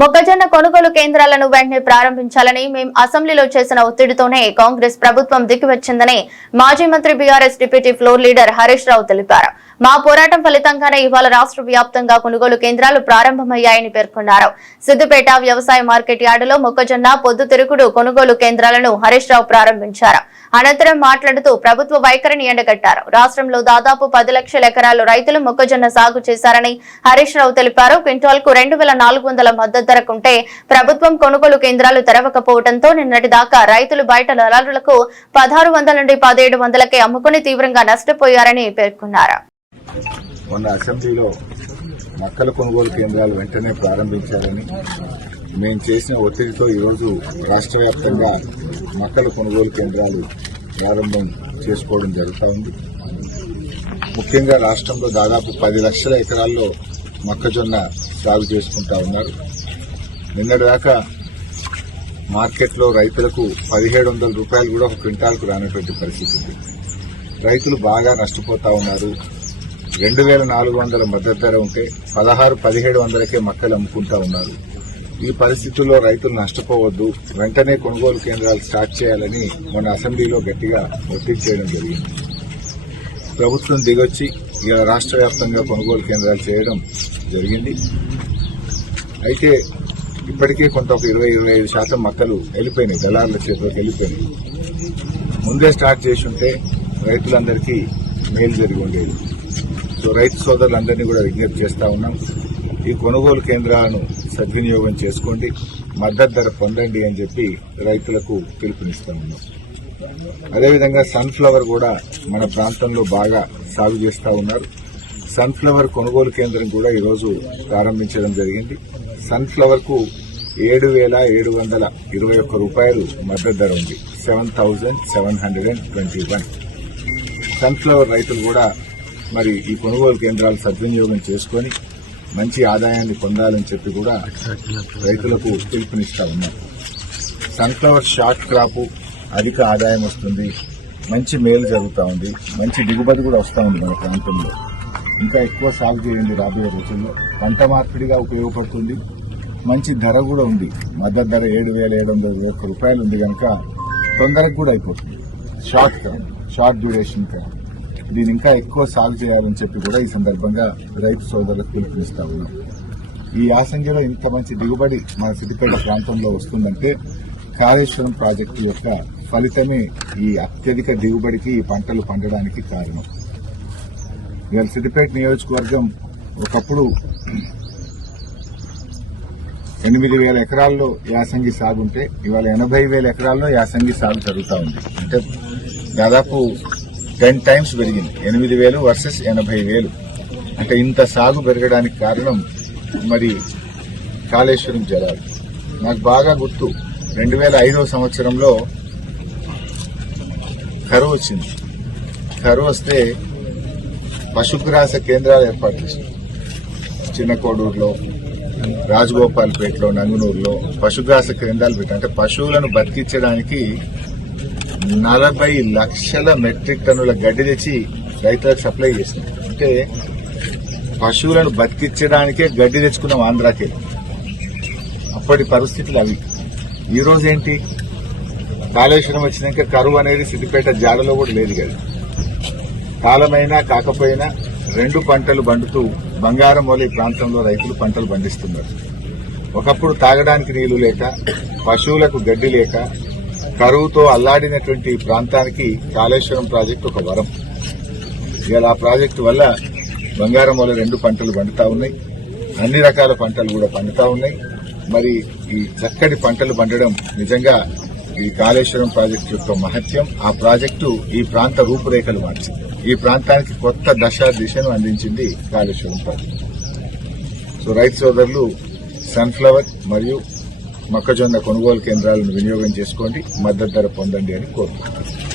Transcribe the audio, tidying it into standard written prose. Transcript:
మొక్కజొన్న కొనుగోలు కేంద్రాలను వెంటనే ప్రారంభించాలని మేం అసెంబ్లీలో చేసిన ఒత్తిడితోనే కాంగ్రెస్ ప్రభుత్వం దిగివచ్చిందని మాజీ మంత్రి BRS deputy floor leader Harish Rao తెలిపారు. మా పోరాటం ఫలితంగానే ఇవాళ రాష్ట్ర వ్యాప్తంగా కొనుగోలు కేంద్రాలు ప్రారంభమయ్యాయని పేర్కొన్నారు. సిద్దిపేట వ్యవసాయ మార్కెట్ యార్డులో మొక్కజొన్న పొద్దుతిరుగుడు కొనుగోలు కేంద్రాలను హరీష్ రావు ప్రారంభించారు. అనంతరం మాట్లాడుతూ ప్రభుత్వ వైఖరిని ఎండగట్టారు. రాష్ట్రంలో దాదాపు 10 లక్షల ఎకరాలు రైతులు మొక్కజొన్న సాగు చేశారని హరీష్ రావు తెలిపారు. క్వింటాల్కు 2400 మద్దతు ధరకుంటే ప్రభుత్వం కొనుగోలు కేంద్రాలు తెరవకపోవడంతో నిన్నటి దాకా రైతులు బయట దళారులకు 1600 నుండి 1700కే అమ్ముకుని తీవ్రంగా నష్టపోయారని పేర్కొన్నారు. మొన్న అసెంబ్లీలో మొక్కల కొనుగోలు కేంద్రాలు వెంటనే ప్రారంభించాలని మేము చేసిన ఒత్తిడితో ఈరోజు రాష్ట్ర వ్యాప్తంగా మొక్కల కొనుగోలు కేంద్రాలు ప్రారంభం చేసుకోవడం జరుగుతూ ఉంది. ముఖ్యంగా రాష్ట్రంలో దాదాపు 10 లక్షల ఎకరాల్లో మొక్కజొన్న సాగు చేసుకుంటా ఉన్నారు. నిన్నటిదాకా మార్కెట్లో రైతులకు 1700 రూపాయలు కూడా ఒక క్వింటాల్కు రానటువంటి పరిస్థితి ఉంది. రైతులు బాగా నష్టపోతా ఉన్నారు. 2400 మద్దతు ధర ఉంటే 1600-1700కే మొక్కలు అమ్ముకుంటా ఉన్నారు. ఈ పరిస్థితుల్లో రైతులు నష్టపోవద్దు, వెంటనే కొనుగోలు కేంద్రాలు స్టార్ట్ చేయాలని మన అసెంబ్లీలో గట్టిగా ఒత్తిడి చేయడం జరిగింది. ప్రభుత్వం దిగొచ్చి ఇలా రాష్ట్ర వ్యాప్తంగా కొనుగోలు కేంద్రాలు చేయడం జరిగింది. అయితే ఇప్పటికే కొంత ఒక 20-25% మొక్కలు వెళ్ళిపోయినాయి, దళారుల చేతిలోకి వెళ్ళిపోయినాయి. ముందే స్టార్ట్ చేసి ఉంటే రైతులందరికీ మేలు జరిగి ఉండేది. సో రైతు సోదరులందరినీ కూడా విజ్ఞప్తి చేస్తా ఉన్నాం, ఈ కొనుగోలు కేంద్రాలను సద్వినియోగం చేసుకోండి, మద్దతు ధర పొందండి అని చెప్పి రైతులకు పిలుపునిస్తా ఉన్నాం. అదేవిధంగా సన్ఫ్లవర్ కూడా మన ప్రాంతంలో బాగా సాగు చేస్తా ఉన్నారు. సన్ఫ్లవర్ కొనుగోలు కేంద్రం కూడా ఈరోజు ప్రారంభించడం జరిగింది. సన్ఫ్లవర్ కు 7,721 రూపాయలు మద్దతు ధర ఉంది, 7,721. సన్ఫ్లవర్ రైతులు కూడా మరి ఈ కొనుగోలు కేంద్రాలు సద్వినియోగం చేసుకుని మంచి ఆదాయాన్ని పొందాలని చెప్పి కూడా రైతులకు పిలుపునిస్తా ఉన్నారు. సన్ఫ్లవర్ షార్ట్ క్రాప్, అధిక ఆదాయం వస్తుంది, మంచి మేలు జరుగుతూ ఉంది, మంచి దిగుబడి కూడా వస్తూ ఉంది. మన ప్రాంతంలో ఇంకా ఎక్కువ సాగు చేయండి, రాబోయే రోజుల్లో పంట మార్పిడిగా ఉపయోగపడుతుంది, మంచి ధర కూడా ఉంది. మద్దతు ధర 7,721 రూపాయలు ఉంది కనుక తొందరగా కూడా అయిపోతుంది. షార్ట్ డ్యూరేషన్ క్రాప్, దీని ఇంకా ఎక్కువ సాగు చేయాలని చెప్పి కూడా ఈ సందర్భంగా రైతు సోదరులకు పిలుపునిస్తా ఉన్నాం. ఈ యాసంగిలో ఇంత మంచి దిగుబడి మన సిద్దిపేట ప్రాంతంలో వస్తుందంటే కాళేశ్వరం ప్రాజెక్టు యొక్క ఫలితమే ఈ అత్యధిక దిగుబడికి, ఈ పంటలు పండడానికి కారణం. ఇవాళ సిద్దిపేట నియోజకవర్గం ఒకప్పుడు 8,000 ఎకరాల్లో యాసంగి సాగు ఉంటే ఇవాళ 80,000 ఎకరాల్లో యాసంగి సాగు జరుగుతూ ఉంది. అంటే దాదాపు 10 టైమ్స్ పెరిగింది. 8,000 వర్సెస్ 80,000. అంటే ఇంత సాగు పెరగడానికి కారణం మరి కాళేశ్వరం జలాలు. నాకు బాగా గుర్తు, 2005వ సంవత్సరంలో కరువు వచ్చింది. కరువు వస్తే పశుగ్రాస కేంద్రాలు ఏర్పాటు చేశారు. చిన్న కోడూరులో, రాజగోపాల్పేటలో, నంగునూరులో పశుగ్రాస కేంద్రాలు పెట్టారు. అంటే పశువులను బతికించడానికి 40 లక్షల మెట్రిక్ టన్నుల గడ్డి తెచ్చి రైతులకు సప్లై చేసింది. అంటే పశువులను బతికించడానికే గడ్డి తెచ్చుకున్నాం ఆంధ్రాకి. అప్పటి పరిస్థితులు అవి. ఈ రోజు ఏంటి, కాళేశ్వరం వచ్చినాక కరువు అనేది సిద్దిపేట జాడలో కూడా లేదు కదా. కాలమైనా కాకపోయినా 2 పంటలు పండుతూ బంగారం వల్ల ఈ ప్రాంతంలో రైతులు పంటలు పండిస్తున్నారు. ఒకప్పుడు తాగడానికి నీళ్లు లేక, పశువులకు గడ్డి లేక, కరువుతో అల్లాడినటువంటి ప్రాంతానికి కాళేశ్వరం ప్రాజెక్టు ఒక వరం. ఇవాళ ఆ ప్రాజెక్టు వల్ల బంగారం వల్ల 2 పంటలు పండుతా ఉన్నాయి, అన్ని రకాల పంటలు కూడా పండుతా ఉన్నాయి. మరి ఈ చక్కటి పంటలు పండడం నిజంగా ఈ కాళేశ్వరం ప్రాజెక్టు యొక్క మహత్యం. ఆ ప్రాజెక్టు ఈ ప్రాంత రూపురేఖలు మార్చింది, ఈ ప్రాంతానికి కొత్త దిశను అందించింది కాళేశ్వరం ప్రాజెక్టు. సో రైతు సోదరులు సన్ఫ్లవర్ మరియు మొక్కజొన్న కొనుగోలు కేంద్రాలను వినియోగం చేసుకోండి, మద్దతు ధర పొందండి అని కోరుతున్నాను.